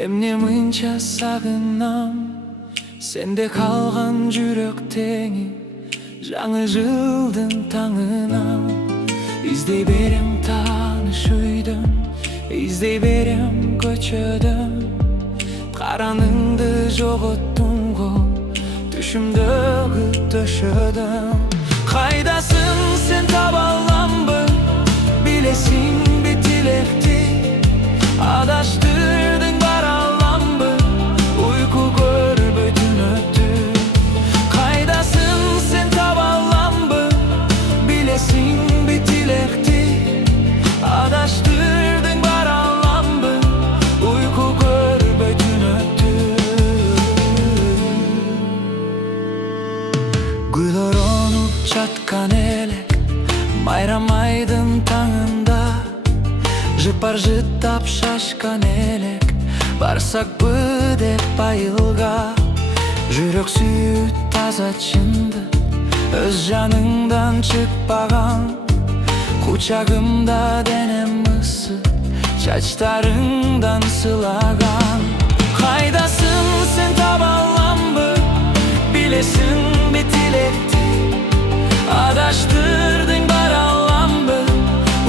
Эмне мынча сагынам сенде калган жүрөктеңи жаңы жылдын таңына. Издей берем тааныш үйдөн, издей берем көчөдөн. Караныңды жоготтум го түшүмдөгү төшөдөн. Кайдасың сен таба аламбы, билесиң бе тилекти? Адаштырдың бара аламбы, уйку көрбөй түн өттү. Кайдасың сен таба аламбы, билесиң бе тилекти? Адаштырдың бара аламбы, уйку көрбөй түн өттү. Гүлдөр онуп жаткан элек майрам айдын таңында, жыпар жыттап шашкан элек барсакпы деп айылга. Жүрөк сүйүү таза чынды, өз жаныңдан чыкпаган. Кучагымда денем ысык, чачтарыңдан сылаган. Кайдасың сен таба аламбы, билесиң бе тилекти? Адаштырдың бара аламбы,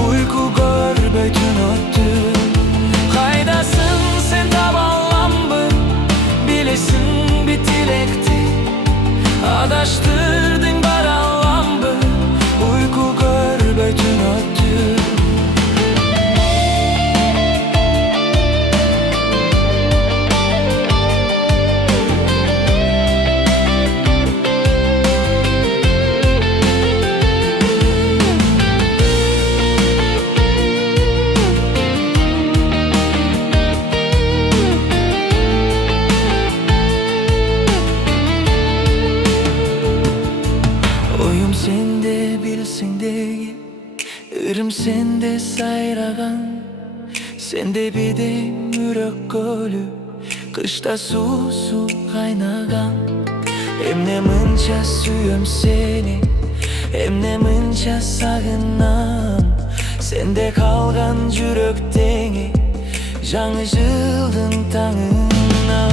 уйку көрбөй түн өттү. Кайдасың сен таба аламбы, билесиң бе тилекти? Адаштырдың бара аламбы, уйку көрбөй түн өттү. Oyum sende bilsең деги, ырым сенде сайраган. Сенде бедең үрөк көлү, кышта суусу кайнаган. Эмне мынча сүйөм сени, эмне мынча сагынам. Сенде калган жүрөктеңи жаңы жылдын таңына.